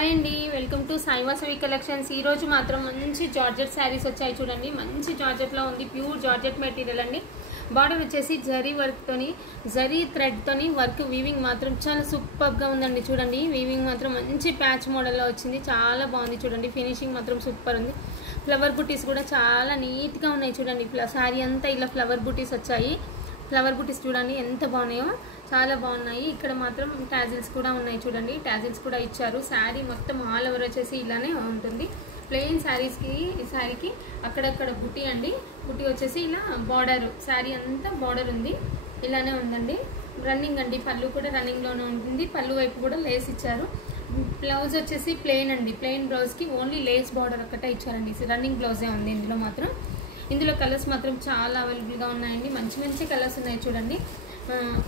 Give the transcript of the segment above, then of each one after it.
Hi అండి, welcome to Sai Vasavi collections. ఈ రోజు మాత్రం మంచి జార్జెట్ శారీస్ వచ్చాయి చూడండి. మంచి జార్జెట్లో ఉంది, ప్యూర్ జార్జెట్ మెటీరియల్ అండి. బార్డర్ వచ్చేసి జరీ వర్క్తోని, జరీ థ్రెడ్తోని వర్క్ వీవింగ్ మాత్రం చాలా సూపర్గా ఉందండి. చూడండి, వీవింగ్ మాత్రం మంచి ప్యాచ్ మోడల్లో వచ్చింది, చాలా బాగుంది. చూడండి, ఫినిషింగ్ మాత్రం సూపర్ ఉంది. ఫ్లవర్ బుటీస్ కూడా చాలా నీట్గా ఉన్నాయి చూడండి. శారీ అంతా ఇలా ఫ్లవర్ బుటీస్ వచ్చాయి. ఫ్లవర్ బుటీస్ చూడండి ఎంత బాగున్నాయో, చాలా బాగున్నాయి. ఇక్కడ మాత్రం టాజిల్స్ కూడా ఉన్నాయి చూడండి, టాజిల్స్ కూడా ఇచ్చారు. శారీ మొత్తం ఆల్ ఓవర్ వచ్చేసి ఇలానే ఉంటుంది. ప్లెయిన్ శారీకి అక్కడక్కడ బుటీ అండి. బుటీ వచ్చేసి ఇలా బార్డర్, శారీ అంతా బార్డర్ ఉంది, ఇలానే ఉందండి. రన్నింగ్ అండి, పళ్ళు కూడా రన్నింగ్లోనే ఉంటుంది. పళ్ళు వైపు కూడా లేస్ ఇచ్చారు. బ్లౌజ్ వచ్చేసి ప్లెయిన్ అండి. ప్లెయిన్ బ్లౌజ్కి ఓన్లీ లేస్ బార్డర్ ఒక్కటే ఇచ్చారండి. రన్నింగ్ బ్లౌజే ఉంది ఇందులో మాత్రం. ఇందులో కలర్స్ మాత్రం చాలా అవైలబుల్గా ఉన్నాయండి. మంచి మంచి కలర్స్ ఉన్నాయి చూడండి.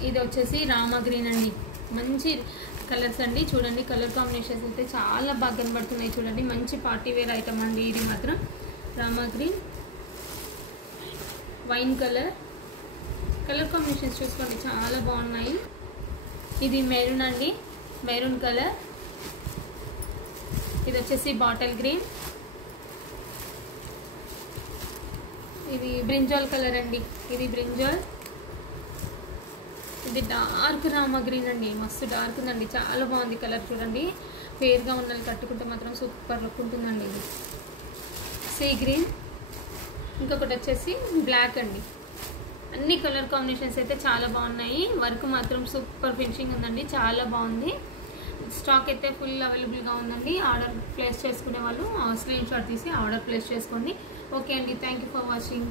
ఇది వచ్చేసి రామా గ్రీన్ అండి, మంచి కలర్స్ అండి. చూడండి, కలర్ కాంబినేషన్స్ అయితే చాలా బాగా కనబడుతున్నాయి చూడండి. మంచి పార్టీ వేర్ ఐటమ్ అండి ఇది మాత్రం. Rama green, wine colour combinations చూసుకోండి, చాలా బాగున్నాయి. ఇది మెరూన్ అండి, మెరూన్ కలర్. ఇది వచ్చేసి బాటిల్ గ్రీన్. ఇది బ్రింజాల్ కలర్ అండి, ఇది బ్రింజాల్. ఇది డార్క్ రామా గ్రీన్ అండి, మస్తు డార్క్ ఉందండి, చాలా బాగుంది కలర్. చూడండి, ఫేర్గా ఉన్న కట్టుకుంటే మాత్రం సూపర్ లుక్ ఉంటుందండి. ఇది సీ గ్రీన్. ఇంకొకటి వచ్చేసి బ్లాక్ అండి. అన్ని కలర్ కాంబినేషన్స్ అయితే చాలా బాగున్నాయి. వర్క్ మాత్రం సూపర్ ఫినిషింగ్ ఉందండి, చాలా బాగుంది. స్టాక్ అయితే ఫుల్ అవైలబుల్గా ఉందండి. ఆర్డర్ ప్లేస్ చేసుకునే వాళ్ళు స్క్రీన్ షాట్ తీసి ఆర్డర్ ప్లేస్ చేసుకోండి. ఓకే అండి, థ్యాంక్ యూ ఫర్ వాచింగ్.